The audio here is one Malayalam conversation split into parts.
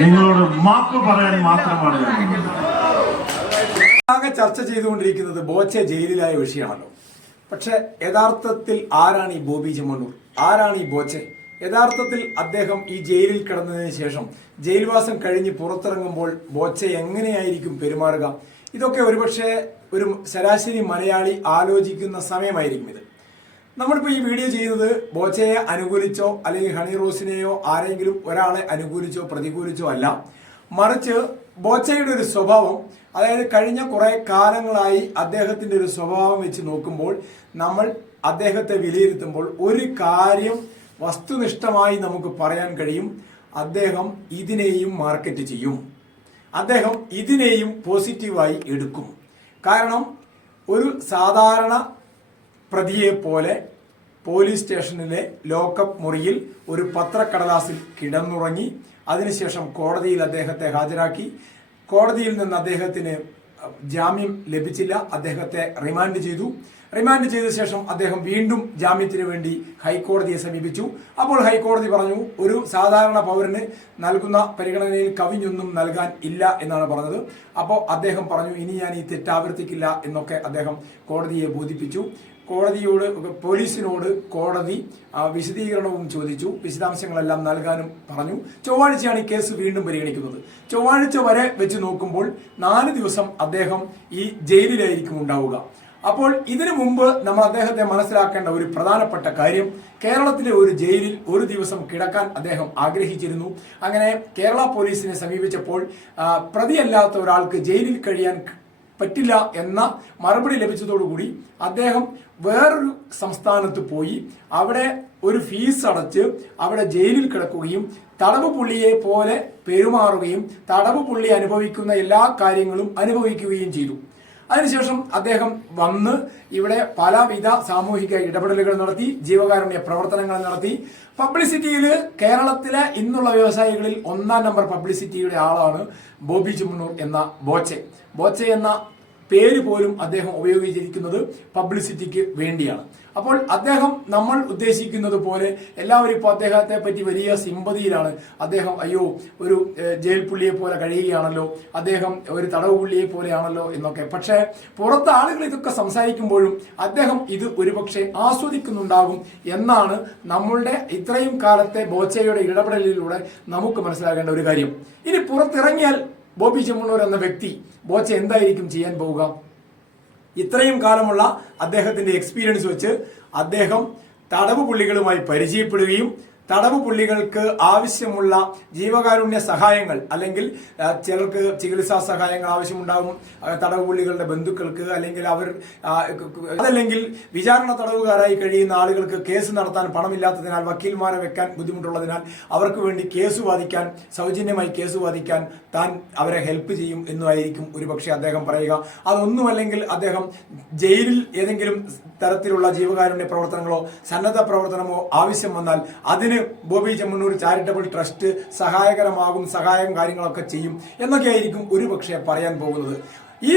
നിങ്ങളോട് മാപ്പ് പറയാൻ മാത്രമാണ്. ആകെ ചർച്ച ചെയ്തുകൊണ്ടിരിക്കുന്നത് ബോച്ചെ ജയിലിലായ വിഷയമാണല്ലോ. പക്ഷെ യഥാർത്ഥത്തിൽ ആരാണ് ഈ ബോബി ചെമ്മണ്ണൂർ ആരാണ് ഈ ബോച്ചെ? യഥാർത്ഥത്തിൽ അദ്ദേഹം ഈ ജയിലിൽ കിടന്നതിന് ശേഷം ജയിൽവാസം കഴിഞ്ഞ് പുറത്തിറങ്ങുമ്പോൾ ബോച്ചെ എങ്ങനെയായിരിക്കും പെരുമാറുക? ഇതൊക്കെ ഒരുപക്ഷെ ഒരു ശരാശരി മലയാളി ആലോചിക്കുന്ന സമയമായിരിക്കും ഇത്. നമ്മളിപ്പോൾ ഈ വീഡിയോ ചെയ്യുന്നത് ബോച്ചയെ അനുകൂലിച്ചോ അല്ലെങ്കിൽ ഹണി റോസിനെയോ ആരെങ്കിലും ഒരാളെ അനുകൂലിച്ചോ പ്രതികൂലിച്ചോ അല്ല. മറിച്ച് ബോച്ചയുടെ ഒരു സ്വഭാവം അതായത് കഴിഞ്ഞ കുറെ കാലങ്ങളായി അദ്ദേഹത്തിന്റെ ഒരു സ്വഭാവം വെച്ച് നോക്കുമ്പോൾ നമ്മൾ അദ്ദേഹത്തെ വിലയിരുത്തുമ്പോൾ ഒരു കാര്യം വസ്തുനിഷ്ഠമായി നമുക്ക് പറയാൻ കഴിയും. അദ്ദേഹം ഇതിനെയും മാർക്കറ്റ് ചെയ്യും. അദ്ദേഹം ഇതിനെയും പോസിറ്റീവായി എടുക്കും. കാരണം ഒരു സാധാരണ പ്രതിയെ പോലെ പോലീസ് സ്റ്റേഷനിലെ ലോക്കപ്പ് മുറിയിൽ ഒരു പത്രക്കടലാസിൽ കിടന്നുറങ്ങി. അതിനുശേഷം കോടതിയിൽ അദ്ദേഹത്തെ ഹാജരാക്കി. കോടതിയിൽ നിന്ന് അദ്ദേഹത്തിന് ജാമ്യം ലഭിച്ചില്ല. അദ്ദേഹത്തെ റിമാൻഡ് ചെയ്തു. റിമാൻഡ് ചെയ്ത ശേഷം അദ്ദേഹം വീണ്ടും ജാമ്യത്തിന് വേണ്ടി ഹൈക്കോടതിയെ സമീപിച്ചു. അപ്പോൾ ഹൈക്കോടതി പറഞ്ഞു ഒരു സാധാരണ പൗരന് നൽകുന്ന പരിഗണനയിൽ കവിഞ്ഞൊന്നും നൽകാൻ ഇല്ല എന്നാണ് പറഞ്ഞത്. അപ്പോൾ അദ്ദേഹം പറഞ്ഞു ഇനി ഞാൻ ഈ തെറ്റാവർത്തിക്കില്ല എന്നൊക്കെ അദ്ദേഹം കോടതിയെ ബോധിപ്പിച്ചു. കോടതിയോട് പോലീസിനോട് കോടതി വിശദീകരണവും ചോദിച്ചു. വിശദാംശങ്ങളെല്ലാം നൽകാനും പറഞ്ഞു. ചൊവ്വാഴ്ചയാണ് ഈ കേസ് വീണ്ടും പരിഗണിക്കുന്നത്. ചൊവ്വാഴ്ച വരെ വെച്ച് നോക്കുമ്പോൾ നാല് ദിവസം അദ്ദേഹം ഈ ജയിലിലായിരിക്കും ഉണ്ടാവുക. അപ്പോൾ ഇതിനു മുമ്പ് നമ്മൾ അദ്ദേഹത്തെ മനസ്സിലാക്കേണ്ട ഒരു പ്രധാനപ്പെട്ട കാര്യം കേരളത്തിലെ ഒരു ജയിലിൽ ഒരു ദിവസം കിടക്കാൻ അദ്ദേഹം ആഗ്രഹിച്ചിരുന്നു. അങ്ങനെ കേരള പോലീസിനെ സമീപിച്ചപ്പോൾ പ്രതിയല്ലാത്ത ഒരാൾക്ക് ജയിലിൽ കഴിയാൻ പറ്റില്ല എന്ന മറുപടി ലഭിച്ചതോടുകൂടി അദ്ദേഹം വേറൊരു സംസ്ഥാനത്ത് പോയി. അവിടെ ഒരു ഫീസ് അടച്ച് അവിടെ ജയിലിൽ കിടക്കുകയും തടവ് പുള്ളിയെ പോലെ പെരുമാറുകയും തടവ് പുള്ളി അനുഭവിക്കുന്ന എല്ലാ കാര്യങ്ങളും അനുഭവിക്കുകയും ചെയ്തു. അതിനുശേഷം അദ്ദേഹം വന്ന് ഇവിടെ പലവിധ സാമൂഹിക ഇടപെടലുകൾ നടത്തി ജീവകാരുണ്യ പ്രവർത്തനങ്ങൾ നടത്തി. പബ്ലിസിറ്റിയിൽ കേരളത്തിലെ ഇന്നുള്ള വ്യവസായികളിൽ ഒന്നാം നമ്പർ പബ്ലിസിറ്റിയുടെ ആളാണ് ബോബി ചുമണ്ണൂർ എന്ന ബോച്ചെ. ബോച്ചെ എന്ന പേര് പോലും അദ്ദേഹം ഉപയോഗിച്ചിരിക്കുന്നത് പബ്ലിസിറ്റിക്ക് വേണ്ടിയാണ്. അപ്പോൾ അദ്ദേഹം നമ്മൾ ഉദ്ദേശിക്കുന്നത് പോലെ എല്ലാവരും ഇപ്പോൾ അദ്ദേഹത്തെ പറ്റി വലിയ സിമ്പതിയിലാണ്. അദ്ദേഹം അയ്യോ ഒരു ജയിൽ പുള്ളിയെ പോലെ കഴിയുകയാണല്ലോ അദ്ദേഹം ഒരു തടവ് പുള്ളിയെ പോലെയാണല്ലോ എന്നൊക്കെ. പക്ഷേ പുറത്ത് ആളുകൾ ഇതൊക്കെ സംസാരിക്കുമ്പോഴും അദ്ദേഹം ഇത് ഒരുപക്ഷെ ആസ്വദിക്കുന്നുണ്ടാകും എന്നാണ് നമ്മളുടെ ഇത്രയും കാലത്തെ ബോച്ചയുടെ ഇടപെടലിലൂടെ നമുക്ക് മനസ്സിലാക്കേണ്ട ഒരു കാര്യം. ഇനി പുറത്തിറങ്ങിയാൽ ബോബി ചെമ്മണ്ണൂർ എന്ന വ്യക്തി ബോച്ച എന്തായിരിക്കും ചെയ്യാൻ പോവുക? ഇത്രയും കാലമുള്ള അദ്ദേഹത്തിന്റെ എക്സ്പീരിയൻസ് വെച്ച് അദ്ദേഹം തടവ് പുള്ളികളുമായി പരിചയപ്പെടുകയും തടവ് പുള്ളികൾക്ക് ആവശ്യമുള്ള ജീവകാരുണ്യ സഹായങ്ങൾ അല്ലെങ്കിൽ ചിലർക്ക് ചികിത്സാ സഹായങ്ങൾ ആവശ്യമുണ്ടാകും. തടവ് പുള്ളികളുടെ ബന്ധുക്കൾക്ക് അല്ലെങ്കിൽ അവർ അതല്ലെങ്കിൽ വിചാരണ തടവുകാരായി കഴിയുന്ന ആളുകൾക്ക് കേസ് നടത്താൻ പണമില്ലാത്തതിനാൽ വക്കീൽമാരെ വെക്കാൻ ബുദ്ധിമുട്ടുള്ളതിനാൽ അവർക്ക് വേണ്ടി കേസ് വാദിക്കാൻ സൗജന്യമായി കേസ് വാദിക്കാൻ താൻ അവരെ ഹെൽപ്പ് ചെയ്യും എന്നുമായിരിക്കും ഒരുപക്ഷെ അദ്ദേഹം പറയുക. അതൊന്നുമല്ലെങ്കിൽ അദ്ദേഹം ജയിലിൽ ഏതെങ്കിലും തരത്തിലുള്ള ജീവകാരുണ്യ പ്രവർത്തനങ്ങളോ സന്നദ്ധ പ്രവർത്തനമോ ആവശ്യം വന്നാൽ അതിന് ബോബി ചെമ്മണ്ണൂർ ചാരിറ്റബിൾ ട്രസ്റ്റ് സഹായകരമാകും സഹായം കാര്യങ്ങളൊക്കെ ചെയ്യും എന്നൊക്കെയായിരിക്കും ഒരുപക്ഷെ പറയാൻ പോകുന്നത്. ഈ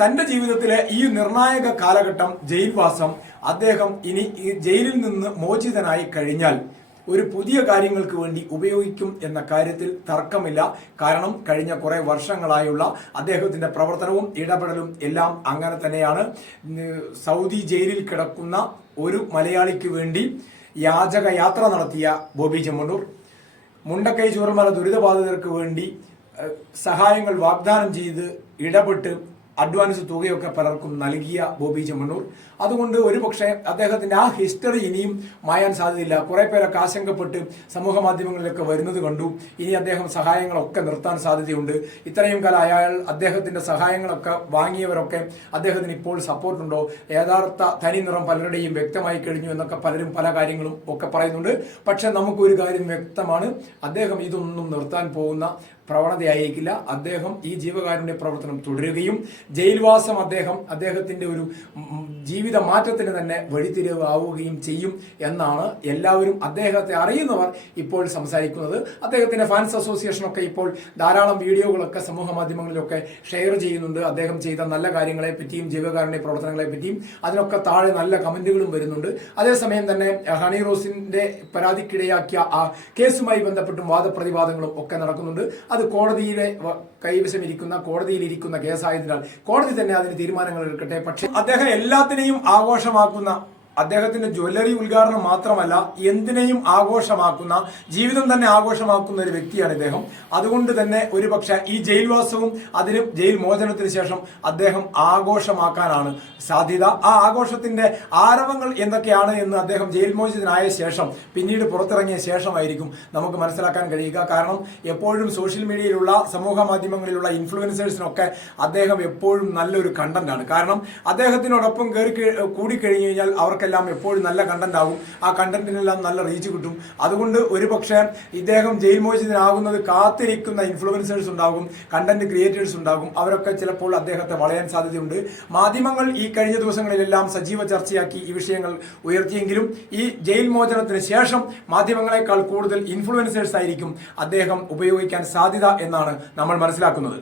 തന്റെ ജീവിതത്തിലെ ഈ നിർണായക കാലഘട്ടം ജയിൽവാസം അദ്ദേഹം ഇനി ഈ ജയിലിൽ നിന്ന് മോചിതനായി കഴിഞ്ഞാൽ ഒരു പുതിയ കാര്യങ്ങൾക്ക് വേണ്ടി ഉപയോഗിക്കും എന്ന കാര്യത്തിൽ തർക്കമില്ല. കാരണം കഴിഞ്ഞ കുറേ വർഷങ്ങളായുള്ള അദ്ദേഹത്തിന്റെ പ്രവർത്തനവും ഇടപെടലും എല്ലാം അങ്ങനെ തന്നെയാണ്. സൗദി ജയിലിൽ കിടക്കുന്ന ഒരു മലയാളിക്ക് വേണ്ടി യാചക യാത്ര നടത്തിയ ബോബി ചെമ്മണ്ണൂർ മുണ്ടക്കൈ ചൂർമല ദുരിതബാധിതർക്ക് വേണ്ടി സഹായങ്ങൾ വാഗ്ദാനം ചെയ്ത് ഇടപെട്ട് അഡ്വാൻസ് തുകയൊക്കെ പലർക്കും നൽകിയ ബോബി ചെമ്മണ്ണൂർ അതുകൊണ്ട് ഒരുപക്ഷെ അദ്ദേഹത്തിന്റെ ആ ഹിസ്റ്ററി ഇനിയും മായാൻ സാധ്യതയില്ല. കുറെ പേരൊക്കെ ആശങ്കപ്പെട്ട് സമൂഹ മാധ്യമങ്ങളിലൊക്കെ വരുന്നത് കണ്ടു. ഇനി അദ്ദേഹം സഹായങ്ങളൊക്കെ നിർത്താൻ സാധ്യതയുണ്ട്. ഇത്രയും കാലം അയാൾ അദ്ദേഹത്തിന്റെ സഹായങ്ങളൊക്കെ വാങ്ങിയവരൊക്കെ അദ്ദേഹത്തിന് ഇപ്പോൾ സപ്പോർട്ടുണ്ടോ? യഥാർത്ഥ തനി നിറം പലരുടെയും വ്യക്തമായി കഴിഞ്ഞു എന്നൊക്കെ പലരും പല കാര്യങ്ങളും ഒക്കെ പറയുന്നുണ്ട്. പക്ഷെ നമുക്കൊരു കാര്യം വ്യക്തമാണ്. അദ്ദേഹം ഇതൊന്നും നിർത്താൻ പോകുന്ന പ്രവണതയായിരിക്കില്ല അദ്ദേഹം ഈ ജീവകാരുണ്യ പ്രവർത്തനം തുടരുകയും ജയിൽവാസം അദ്ദേഹം അദ്ദേഹത്തിന്റെ ഒരു ജീവിത മാറ്റത്തിന് തന്നെ വഴിത്തിരിവാവുകയും ചെയ്യും എന്നാണ് എല്ലാവരും അദ്ദേഹത്തെ അറിയുന്നവർ ഇപ്പോൾ സംസാരിക്കുന്നത്. അദ്ദേഹത്തിന്റെ ഫാൻസ് അസോസിയേഷൻ ഒക്കെ ഇപ്പോൾ ധാരാളം വീഡിയോകളൊക്കെ സമൂഹ മാധ്യമങ്ങളിലൊക്കെ ഷെയർ ചെയ്യുന്നുണ്ട്. അദ്ദേഹം ചെയ്ത നല്ല കാര്യങ്ങളെ പറ്റിയും ജീവകാരുണ്യ പ്രവർത്തനങ്ങളെ പറ്റിയും അതിനൊക്കെ താഴെ നല്ല കമന്റുകളും വരുന്നുണ്ട്. അതേസമയം തന്നെ ഹണി റോസിന്റെ പരാതിക്കിടയാക്കിയ ആ കേസുമായി ബന്ധപ്പെട്ടും വാദപ്രതിവാദങ്ങളും ഒക്കെ നടക്കുന്നുണ്ട്. അത് കോടതിയുടെ കൈവശമിരിക്കുന്ന കോടതിയിലിരിക്കുന്ന കേസായതിനാൽ കോടതി തന്നെ അതിന് തീരുമാനങ്ങൾ എടുക്കട്ടെ. പക്ഷേ അദ്ദേഹം എല്ലാത്തിനെയും ആഘോഷമാക്കുന്ന അദ്ദേഹത്തിന്റെ ജ്വല്ലറി ഉദ്ഘാടനം മാത്രമല്ല എന്തിനേയും ആഘോഷമാക്കുന്ന ജീവിതം തന്നെ ആഘോഷമാക്കുന്ന ഒരു വ്യക്തിയാണ് ഇദ്ദേഹം. അതുകൊണ്ട് തന്നെ ഒരുപക്ഷെ ഈ ജയിൽവാസവും അതിന് ജയിൽ മോചനത്തിന് ശേഷം അദ്ദേഹം ആഘോഷമാക്കാനാണ് സാധ്യത. ആ ആഘോഷത്തിന്റെ ആരവങ്ങൾ എന്തൊക്കെയാണ് എന്ന് അദ്ദേഹം ജയിൽ മോചിതനായ ശേഷം പിന്നീട് പുറത്തിറങ്ങിയ ശേഷമായിരിക്കും നമുക്ക് മനസ്സിലാക്കാൻ കഴിയുക. കാരണം എപ്പോഴും സോഷ്യൽ മീഡിയയിലുള്ള സമൂഹ മാധ്യമങ്ങളിലുള്ള ഇൻഫ്ലുവൻസേഴ്സിനൊക്കെ അദ്ദേഹം എപ്പോഴും നല്ലൊരു കണ്ടന്റാണ്. കാരണം അദ്ദേഹത്തിനോടൊപ്പം കയറി കഴി- കൂടിക്കഴിഞ്ഞു കഴിഞ്ഞാൽ അവർക്കെല്ലാം എപ്പോഴും നല്ല കണ്ടന്റ് ആകും ആ കണ്ടന്റിനെല്ലാം നല്ല റീച്ച് കിട്ടും. അതുകൊണ്ട് ഒരുപക്ഷെ ഇദ്ദേഹം ജയിൽ മോചിതനാകുന്നത് കാത്തിരിക്കുന്ന ഇൻഫ്ലുവൻസേഴ്സ് ഉണ്ടാകും കണ്ടന്റ് ക്രിയേറ്റേഴ്സ് ഉണ്ടാകും. അവരൊക്കെ ചിലപ്പോൾ അദ്ദേഹത്തെ വളയാൻ സാധ്യതയുണ്ട്. മാധ്യമങ്ങൾ ഈ കഴിഞ്ഞ ദിവസങ്ങളിലെല്ലാം സജീവ ചർച്ചയാക്കി ഈ വിഷയങ്ങൾ ഉയർത്തിയെങ്കിലും ഈ ജയിൽ മോചനത്തിന് ശേഷം മാധ്യമങ്ങളെക്കാൾ കൂടുതൽ ഇൻഫ്ലുവൻസേഴ്സ് ആയിരിക്കും അദ്ദേഹം ഉപയോഗിക്കാൻ സാധ്യത എന്നാണ് നമ്മൾ മനസ്സിലാക്കുന്നത്.